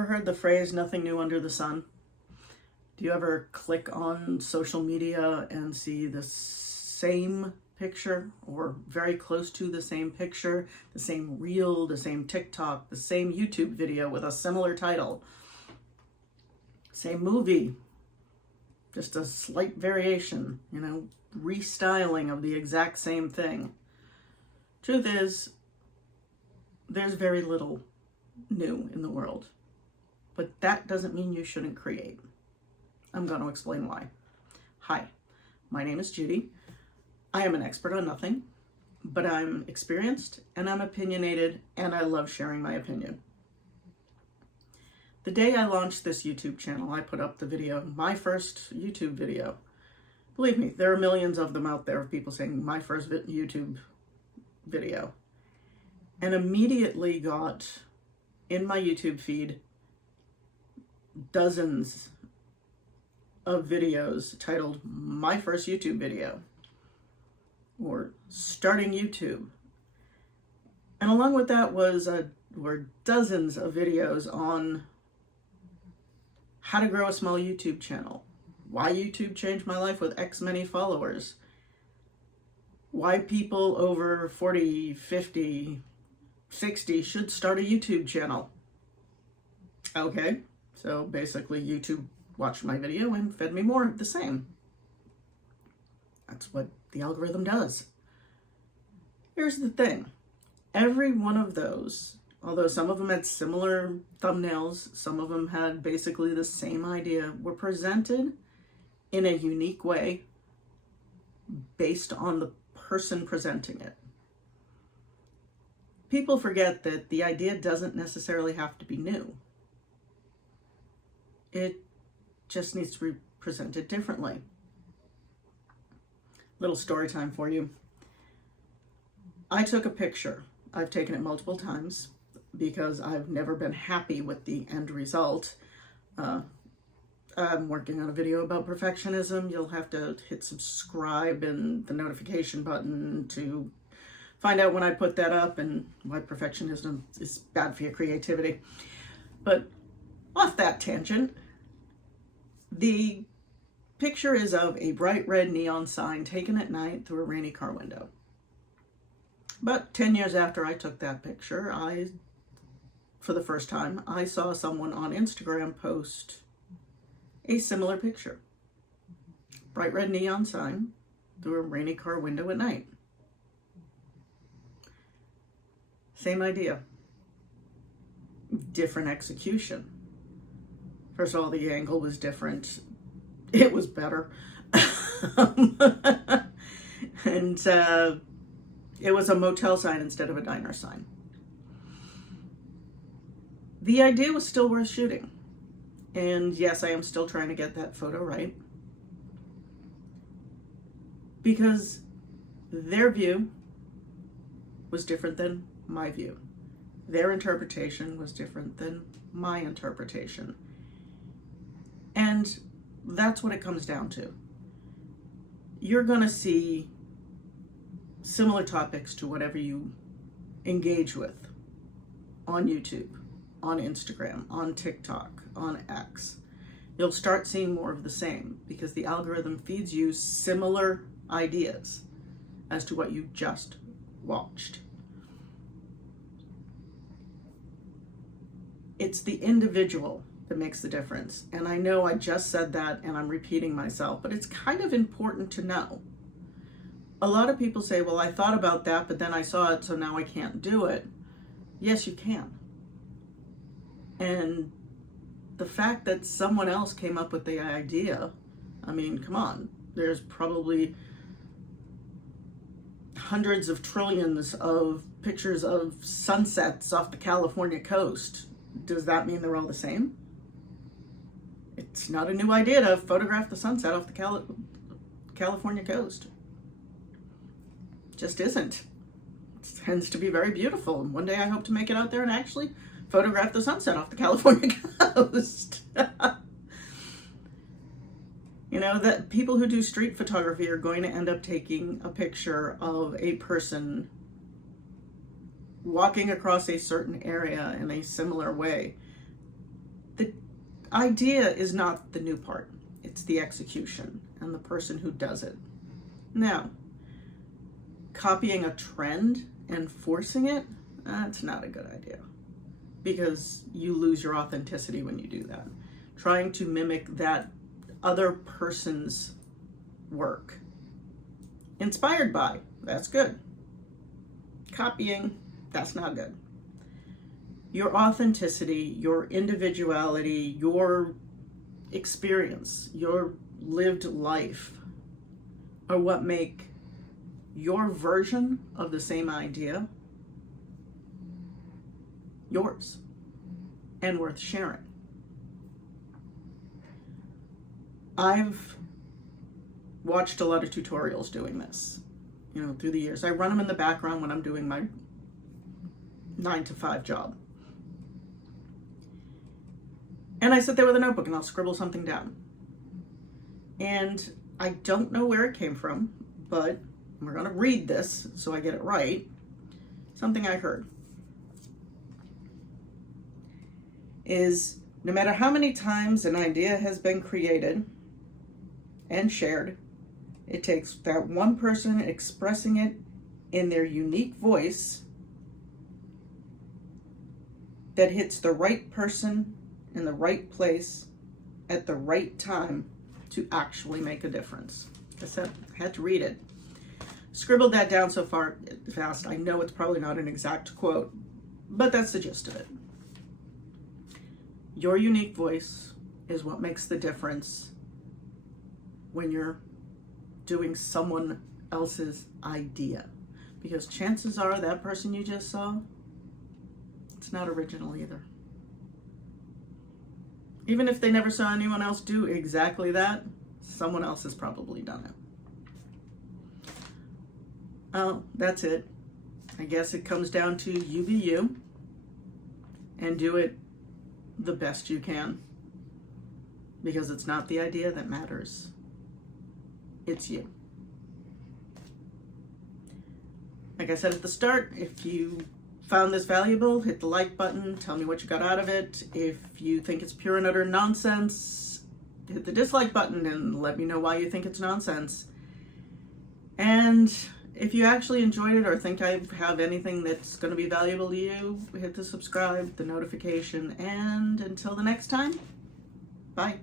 ever heard the phrase, nothing new under the sun? Do you ever click on social media and see the same picture or very close to the same picture, the same reel, the same TikTok, the same YouTube video with a similar title, same movie, just a slight variation, restyling of the exact same thing? Truth is, there's very little new in the world, but that doesn't mean you shouldn't create. I'm going to explain why. Hi, my name is Judy. I am an expert on nothing, but I'm experienced and I'm opinionated and I love sharing my opinion. The day I launched this YouTube channel, I put up the video, my first YouTube video. Believe me, there are millions of them out there of people saying my first YouTube video. And immediately got in my YouTube feed dozens of videos titled my first YouTube video or starting YouTube. And along with that were dozens of videos on how to grow a small YouTube channel, why YouTube changed my life with X many followers, why people over 40, 50, 60 should start a YouTube channel. Okay, so basically YouTube watched my video and fed me more of the same. That's what the algorithm does. Here's the thing. Every one of those, although some of them had similar thumbnails, some of them had basically the same idea, were presented in a unique way based on the person presenting it. People forget that the idea doesn't necessarily have to be new. It just needs to be presented differently. Little story time for you. I took a picture. I've taken it multiple times because I've never been happy with the end result. I'm working on a video about perfectionism. You'll have to hit subscribe and the notification button to find out when I put that up and why perfectionism is bad for your creativity. But off that tangent, the picture is of a bright red neon sign taken at night through a rainy car window. But 10 years after I took that picture, for the first time, I saw someone on Instagram post a similar picture. Bright red neon sign through a rainy car window at night. Same idea. Different execution. First of all, the angle was different. It was better. And it was a motel sign instead of a diner sign. The idea was still worth shooting. And yes, I am still trying to get that photo right. Because their view was different than my view. Their interpretation was different than my interpretation. And that's what it comes down to. You're going to see similar topics to whatever you engage with on YouTube, on Instagram, on TikTok, on X. You'll start seeing more of the same because the algorithm feeds you similar ideas as to what you just watched. It's the individual that makes the difference. And I know I just said that and I'm repeating myself, but it's kind of important to know. A lot of people say, well, I thought about that, but then I saw it, so now I can't do it. Yes, you can. And the fact that someone else came up with the idea, I mean, come on, there's probably hundreds of trillions of pictures of sunsets off the California coast. Does that mean they're all the same? It's not a new idea to photograph the sunset off the California coast. It just isn't. It tends to be very beautiful. And one day I hope to make it out there and actually photograph the sunset off the California coast. That people who do street photography are going to end up taking a picture of a person walking across a certain area in a similar way. The idea is not the new part. It's the execution and the person who does it. Now, copying a trend and forcing it, that's not a good idea, because you lose your authenticity when you do that. Trying to mimic that other person's work. Inspired by, that's good. Copying, that's not good. Your authenticity, your individuality, your experience, your lived life are what make your version of the same idea yours and worth sharing. I've watched a lot of tutorials doing this, through the years. I run them in the background when I'm doing my 9-to-5 job. And I sit there with a notebook and I'll scribble something down. And I don't know where it came from, but we're going to read this so I get it right. Something I heard is, no matter how many times an idea has been created and shared, it takes that one person expressing it in their unique voice that hits the right person in the right place at the right time to actually make a difference. Like I said, I had to read it. Scribbled that down so far fast. I know it's probably not an exact quote, but that's the gist of it. Your unique voice is what makes the difference when you're doing someone else's idea. Because chances are that person you just saw, it's not original either. Even if they never saw anyone else do exactly that, someone else has probably done it. Oh, that's it. I guess it comes down to you be you and do it the best you can, because it's not the idea that matters. It's you. Like I said at the start, if you found this valuable, hit the like button, tell me what you got out of it. If you think it's pure and utter nonsense, hit the dislike button and let me know why you think it's nonsense. And if you actually enjoyed it or think I have anything that's going to be valuable to you, hit the subscribe, the notification, and until the next time, bye.